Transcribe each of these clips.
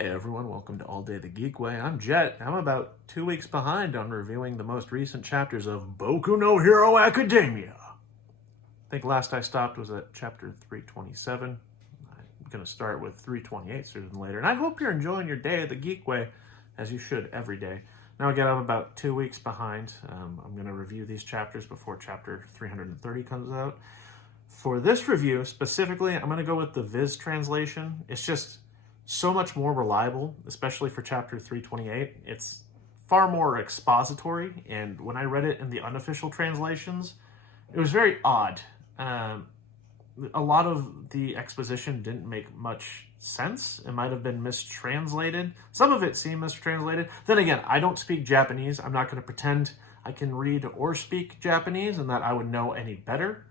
Hey everyone, welcome to All Day the Geek Way. I'm Jet. I'm about 2 weeks behind on reviewing the most recent chapters of Boku no Hero Academia. I think last I stopped was at chapter 327. I'm going to start with 328 sooner than later. And I hope you're enjoying your day the Geek Way, as you should every day. Now again, I'm about 2 weeks behind. I'm going to review these chapters before chapter 330 comes out. For this review, specifically, I'm going to go with the Viz translation. It's just so much more reliable, especially for chapter 328. It's far more expository, and when I read it in the unofficial translations, it was very odd. A lot of the exposition didn't make much sense. It might have been mistranslated. Some of it seemed mistranslated. Then again, I don't speak Japanese. I'm not going to pretend I can read or speak Japanese and that I would know any better.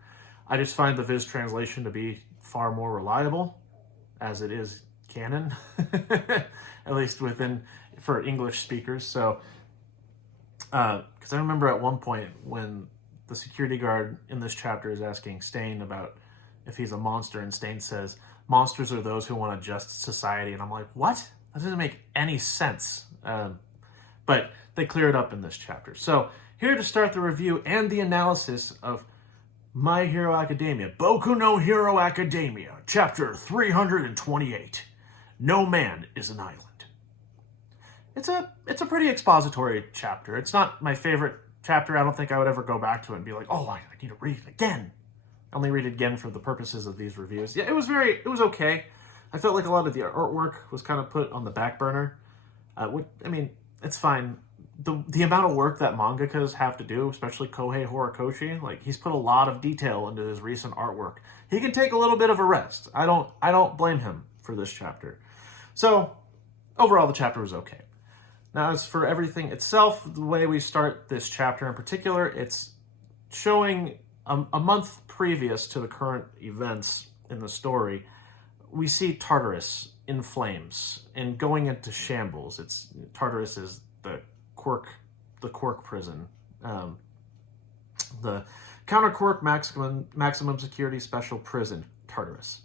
I just find the Viz translation to be far more reliable, as it is canon, at least for English speakers. So, because I remember at one point when the security guard in this chapter is asking Stain about if he's a monster, and Stain says, monsters are those who want a just society. And I'm like, what? That doesn't make any sense. But they clear it up in this chapter. So here to start the review and the analysis of My Hero Academia, Boku no Hero Academia, chapter 328. No man is an island. It's a pretty expository chapter. It's not my favorite chapter. I don't think I would ever go back to it and be like, oh, I need to read it again. I only read it again for the purposes of these reviews. Yeah, it was okay. I felt like a lot of the artwork was kind of put on the back burner. It's fine. The amount of work that mangakas have to do, especially Kohei Horikoshi, like he's put a lot of detail into his recent artwork. He can take a little bit of a rest. I don't blame him for this chapter. So, overall, the chapter was okay. Now, as for everything itself, the way we start this chapter in particular, it's showing a month previous to the current events in the story. We see Tartarus in flames and going into shambles. Tartarus is the Quark prison, the counter Quark maximum security special prison, Tartarus.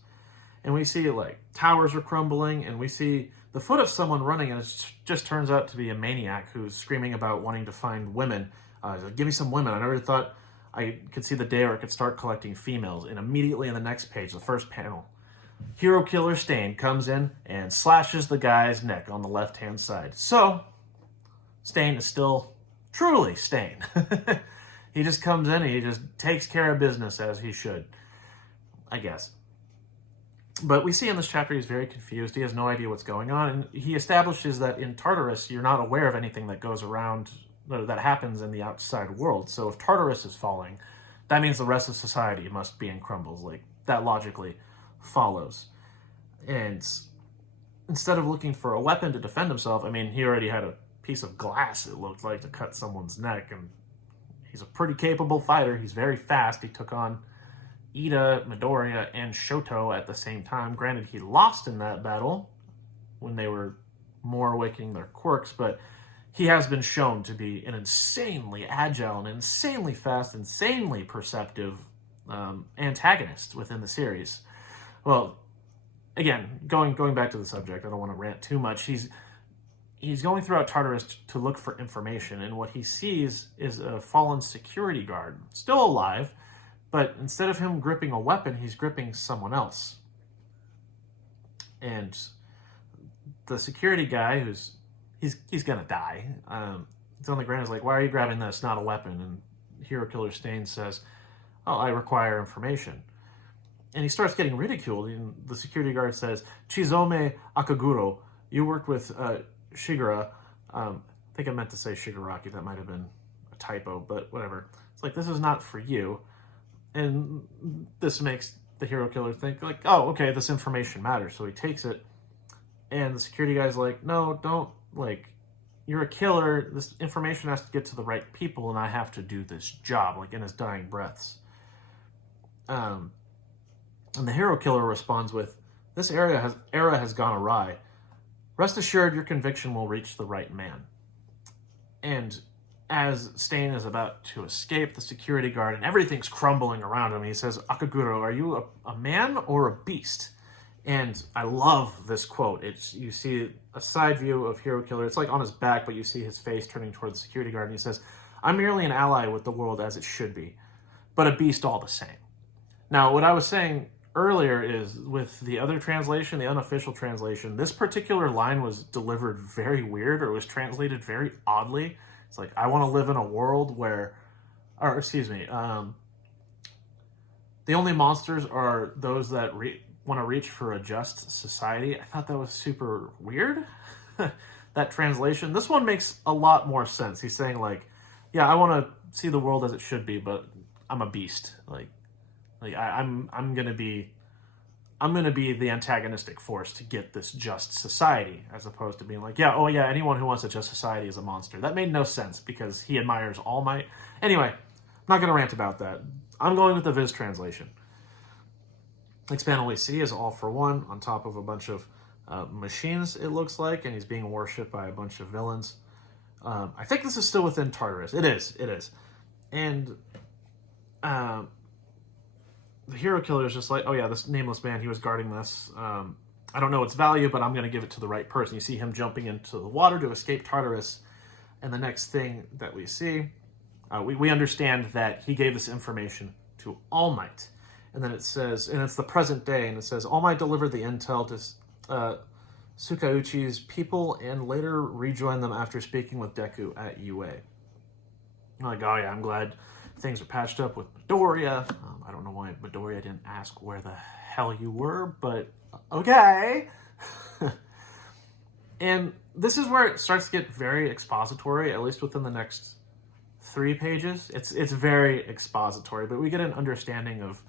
And we see like towers are crumbling, and we see the foot of someone running, and it just turns out to be a maniac who's screaming about wanting to find women. He's like, give me some women. I never thought I could see the day where I could start collecting females. And immediately in the next page, the first panel, Hero Killer Stain comes in and slashes the guy's neck on the left-hand side. So, Stain is still truly Stain. He just comes in and he just takes care of business as he should, I guess. But we see in this chapter he's very confused. He has no idea what's going on. And he establishes that in Tartarus, you're not aware of anything that goes around, that happens in the outside world. So if Tartarus is falling, that means the rest of society must be in crumbles. Like, that logically follows. And instead of looking for a weapon to defend himself, he already had a piece of glass, it looked like, to cut someone's neck. And he's a pretty capable fighter. He's very fast. He took on Ida, Midoriya, and Shoto at the same time. Granted, he lost in that battle when they were more awakening their quirks, but he has been shown to be an insanely agile and insanely fast, insanely perceptive antagonist within the series. Well, again, going back to the subject, I don't want to rant too much. He's going throughout Tartarus to look for information, and what he sees is a fallen security guard, still alive, but instead of him gripping a weapon, he's gripping someone else. And the security guy, he's gonna die. It's on the ground. He's like, why are you grabbing this? Not a weapon. And Hero Killer Stain says, oh, I require information. And he starts getting ridiculed. And the security guard says, Chizome Akaguro, you worked with Shigura. I think I meant to say Shigaraki. That might have been a typo, but whatever. It's like, this is not for you. And this makes the hero killer think, like, oh, okay, this information matters. So he takes it, and the security guy's like, no, don't, like, you're a killer. This information has to get to the right people, and I have to do this job, like, in his dying breaths. And the hero killer responds with, this era has gone awry. Rest assured, your conviction will reach the right man. And as Stain is about to escape the security guard and everything's crumbling around him, he says, Akaguro, are you a man or a beast? And I love this quote. You see a side view of Hero Killer. It's like on his back, but you see his face turning toward the security guard. And he says, "I'm merely an ally with the world as it should be, but a beast all the same." Now, what I was saying earlier is with the other translation, the unofficial translation, this particular line was delivered very weird, or it was translated very oddly. It's like, I want to live in a world where, or excuse me, the only monsters are those that want to reach for a just society. I thought that was super weird, that translation. This one makes a lot more sense. He's saying like, yeah, I want to see the world as it should be, but I'm a beast. I'm gonna be the antagonistic force to get this just society, as opposed to being like, yeah, oh yeah, anyone who wants a just society is a monster. That made no sense because he admires All Might. Anyway, I'm not gonna rant about that. I'm going with the Viz translation. Next panel we see is All for One on top of a bunch of machines, it looks like, and he's being worshipped by a bunch of villains. I think this is still within Tartarus. It is. And the Hero Killer is just like, oh yeah, this nameless man, he was guarding this. I don't know its value, but I'm going to give it to the right person. You see him jumping into the water to escape Tartarus. And the next thing that we see, we understand that he gave this information to All Might. And then it says, and it's the present day, and it says, All Might delivered the intel to Tsukauchi's people and later rejoined them after speaking with Deku at UA. I'm like, oh yeah, I'm glad things are patched up with Midoriya. I don't know why Midoriya didn't ask where the hell you were, but okay. And this is where it starts to get very expository, at least within the next 3 pages. It's very expository, but we get an understanding of,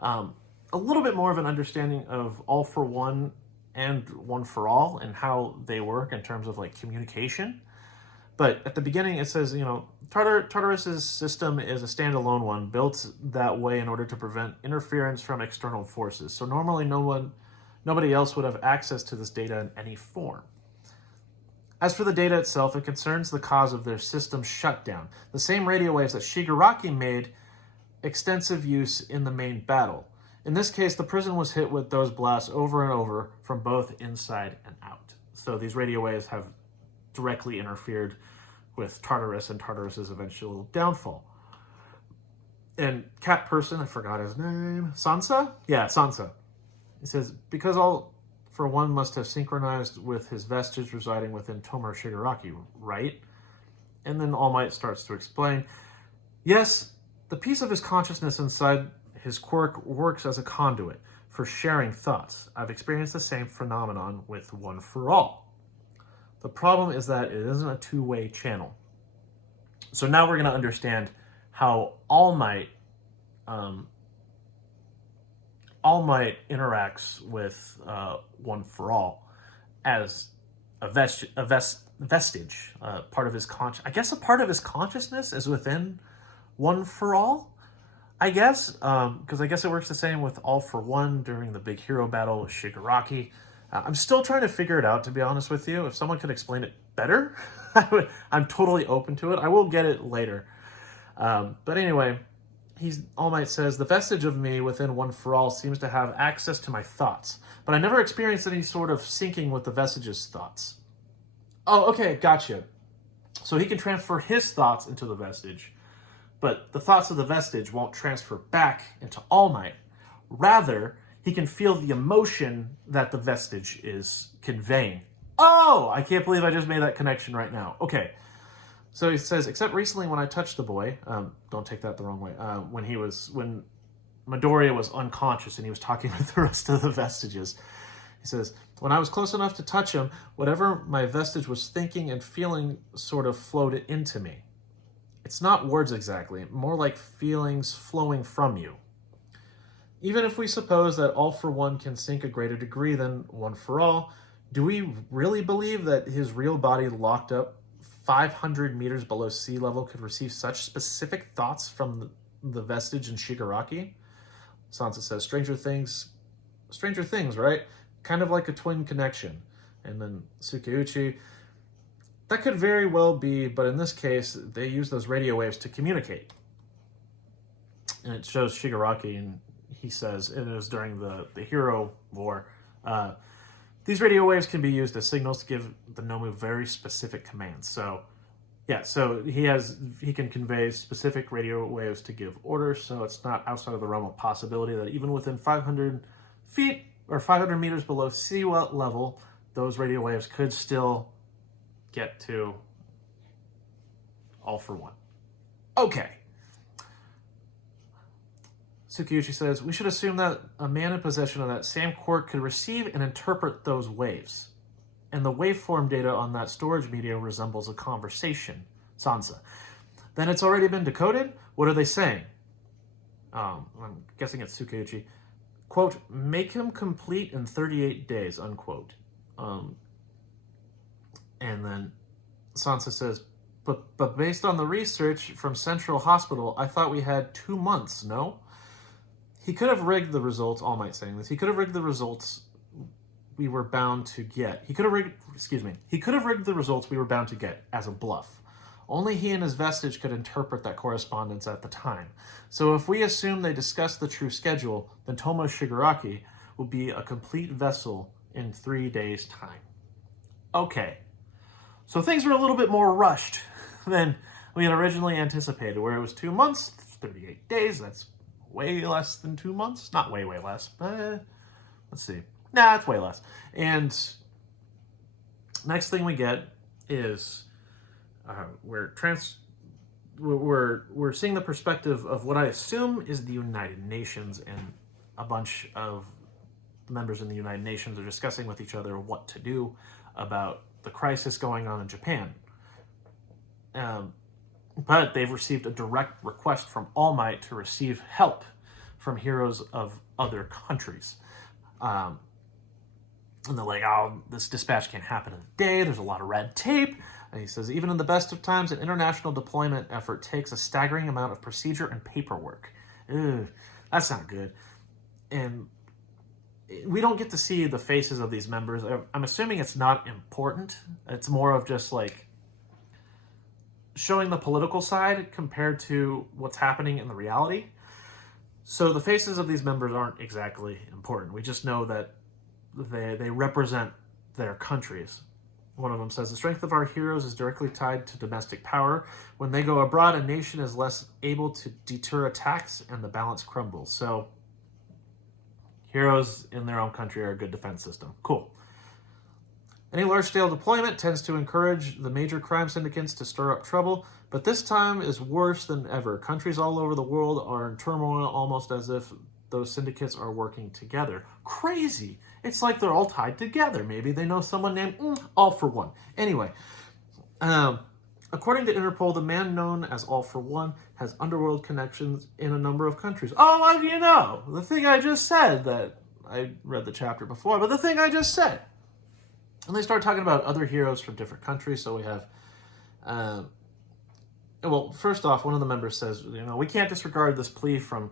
a little bit more of an understanding of All for One and One for All and how they work in terms of like communication. But at the beginning it says, Tartarus's system is a standalone one built that way in order to prevent interference from external forces. So normally nobody else would have access to this data in any form. As for the data itself, it concerns the cause of their system shutdown. The same radio waves that Shigaraki made extensive use in the main battle. In this case, the prison was hit with those blasts over and over from both inside and out. So these radio waves have directly interfered with Tartarus and Tartarus's eventual downfall. And cat person, I forgot his name, Sansa? Yeah, Sansa. He says, because All for One must have synchronized with his vestige residing within Tomer Shigaraki, right? And then All Might starts to explain, yes, the piece of his consciousness inside his quirk works as a conduit for sharing thoughts. I've experienced the same phenomenon with One for All. The problem is that it isn't a two-way channel. So now we're going to understand how All Might interacts with One for All as a vestige, part of his I guess a part of his consciousness is within One for All, I guess, because I guess it works the same with All for One during the big hero battle with Shigaraki. I'm still trying to figure it out, to be honest with you. If someone could explain it better, I'm totally open to it. I will get it later. But anyway, All Might says, the vestige of me within One for All seems to have access to my thoughts, but I never experienced any sort of syncing with the vestige's thoughts. Oh, okay, gotcha. So he can transfer his thoughts into the vestige, but the thoughts of the vestige won't transfer back into All Might. Rather, he can feel the emotion that the vestige is conveying. Oh, I can't believe I just made that connection right now. Okay. So he says, except recently when I touched the boy, don't take that the wrong way, when Midoriya was unconscious and he was talking with the rest of the vestiges, he says, when I was close enough to touch him, whatever my vestige was thinking and feeling sort of flowed into me. It's not words exactly, more like feelings flowing from you. Even if we suppose that All for One can sync a greater degree than One for All, do we really believe that his real body locked up 500 meters below sea level could receive such specific thoughts from the vestige in Shigaraki? Sansa says, stranger things, right? Kind of like a twin connection. And then Tsukauchi, that could very well be, but in this case, they use those radio waves to communicate. And it shows Shigaraki, and he says, it was during the Hero War, These radio waves can be used as signals to give the Nomu very specific commands. So, yeah, so he can convey specific radio waves to give orders, so it's not outside of the realm of possibility that even within 500 feet or 500 meters below sea level, those radio waves could still get to All for One. Okay. Tsukiyuchi says, we should assume that a man in possession of that same quirk could receive and interpret those waves. And the waveform data on that storage media resembles a conversation. Sansa. Then it's already been decoded? What are they saying? I'm guessing it's Tsukiyuchi. Quote, make him complete in 38 days, unquote. And then Sansa says, but based on the research from Central Hospital, I thought we had 2 months, no? He could have rigged the results, All Might saying this, he could have rigged the results we were bound to get. He could have rigged the results we were bound to get as a bluff. Only he and his vestige could interpret that correspondence at the time. So if we assume they discussed the true schedule, then Tomo Shigaraki will be a complete vessel in 3 days' time. Okay. So things were a little bit more rushed than we had originally anticipated, where it was 2 months, 38 days, that's way less than 2 months. Not way less, but let's see. Nah, it's way less. And next thing we get is we're seeing the perspective of what I assume is the United Nations, and a bunch of members in the United Nations are discussing with each other what to do about the crisis going on in Japan. But they've received a direct request from All Might to receive help from heroes of other countries. And they're like, oh, this dispatch can't happen in a day. There's a lot of red tape. And he says, even in the best of times, an international deployment effort takes a staggering amount of procedure and paperwork. Ugh, that's not good. And we don't get to see the faces of these members. I'm assuming it's not important. It's more of just like showing the political side compared to what's happening in the reality. So the faces of these members aren't exactly important. We just know that they represent their countries. One of them says, the strength of our heroes is directly tied to domestic power. When they go abroad, a nation is less able to deter attacks and the balance crumbles. So heroes in their own country are a good defense system. Cool. Any large-scale deployment tends to encourage the major crime syndicates to stir up trouble, but this time is worse than ever. Countries all over the world are in turmoil, almost as if those syndicates are working together. Crazy! It's like they're all tied together. Maybe they know someone named All for One. Anyway, according to Interpol, the man known as All for One has underworld connections in a number of countries. Oh, well, you know, the thing I just said, that I read the chapter before, but the thing I just said. And they start talking about other heroes from different countries. So we have, well, first off, one of the members says, you know, we can't disregard this plea from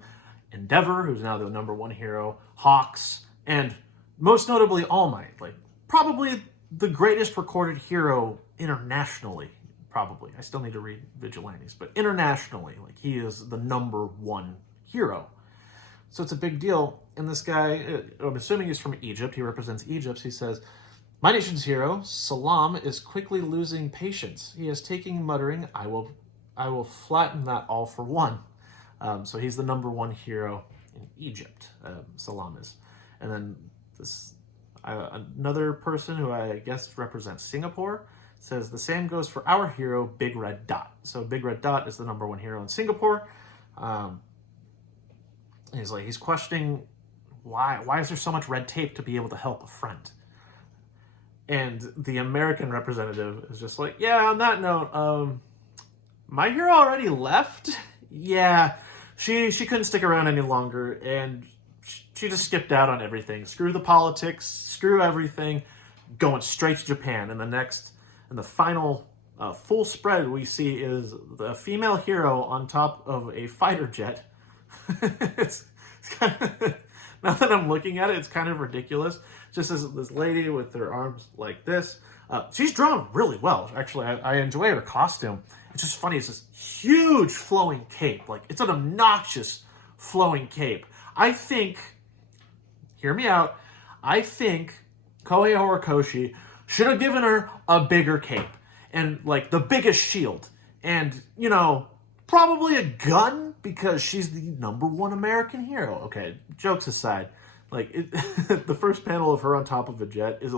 Endeavor, who's now the #1 hero, Hawks, and most notably All Might. Like, probably the greatest recorded hero internationally, probably. I still need to read Vigilantes, but internationally, like, he is the #1 hero. So it's a big deal. And this guy, I'm assuming he's from Egypt. He represents Egypt. He says, my nation's hero, Salam, is quickly losing patience. He is taking muttering, I will flatten that All for One. So he's the #1 hero in Egypt, Salam is. And then this another person who I guess represents Singapore says the same goes for our hero, Big Red Dot. So Big Red Dot is the #1 hero in Singapore. He's questioning why is there so much red tape to be able to help a friend? And the American representative is just like, yeah, on that note, my hero already left? Yeah, she couldn't stick around any longer, and she just skipped out on everything. Screw the politics, screw everything, going straight to Japan. And the final full spread we see is the female hero on top of a fighter jet. it's kind of, now that I'm looking at it, it's kind of ridiculous. Just as this lady with her arms like this. She's drawn really well. Actually, I enjoy her costume. It's just funny. It's this huge flowing cape. Like, it's an obnoxious flowing cape. I think, hear me out, I think Kohei Horikoshi should have given her a bigger cape and like the biggest shield and, you know, probably a gun because she's the #1 American hero. Okay, jokes aside, like the first panel of her on top of a jet is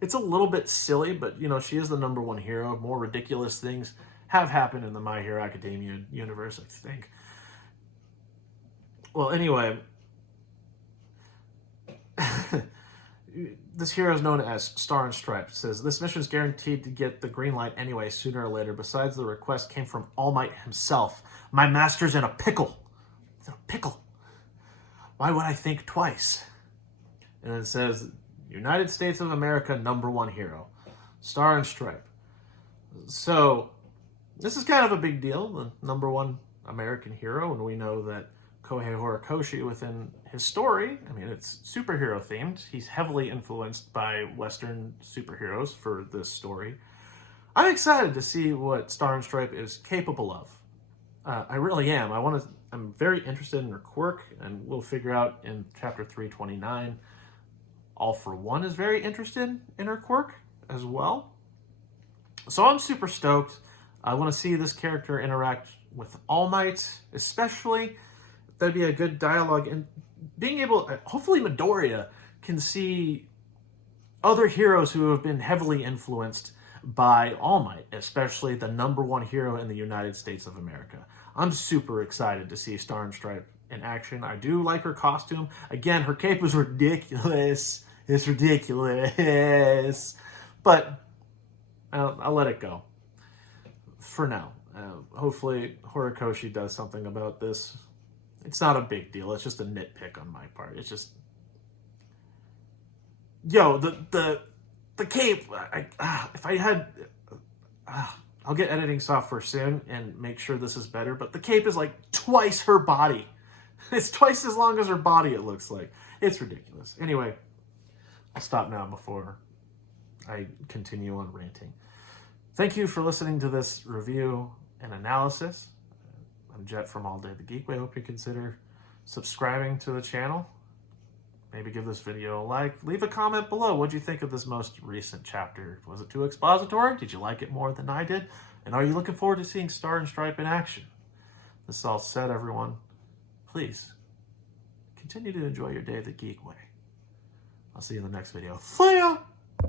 it's a little bit silly, but you know, she is the #1 hero. More ridiculous things have happened in the My Hero Academia universe, I think. Well, anyway, this hero is known as Star and Stripe. It says, this mission is guaranteed to get the green light anyway, sooner or later. Besides, the request came from All Might himself. My master's in a pickle. He's in a pickle. Why would I think twice? And it says, United States of America #1 hero. Star and Stripe. So, this is kind of a big deal, the #1 American hero, and we know that Kohei Horikoshi within his story, I mean, it's superhero themed. He's heavily influenced by Western superheroes for this story. I'm excited to see what Star and Stripe is capable of. I really am. I'm very interested in her quirk, and we'll figure out in chapter 329. All for One is very interested in her quirk as well. So I'm super stoked. I want to see this character interact with All Might, especially. That'd be a good dialogue, and being able, hopefully Midoriya can see other heroes who have been heavily influenced by All Might, especially the #1 hero in the United States of America. I'm super excited to see Star and Stripe in action. I do like her costume. Again, her cape was ridiculous. It's ridiculous. But I'll let it go for now. Hopefully Horikoshi does something about this. It's not a big deal. It's just a nitpick on my part. It's just, yo, the cape. If I had, I'll get editing software soon and make sure this is better. But the cape is like twice her body. It's twice as long as her body. It looks like it's ridiculous. Anyway, I'll stop now before I continue on ranting. Thank you for listening to this review and analysis. I'm Jet from All Day the Geek Way. I hope you consider subscribing to the channel. Maybe give this video a like. Leave a comment below. What do you think of this most recent chapter? Was it too expository? Did you like it more than I did? And are you looking forward to seeing Star and Stripe in action? This all said, everyone, please continue to enjoy your day the Geek Way. I'll see you in the next video. See ya!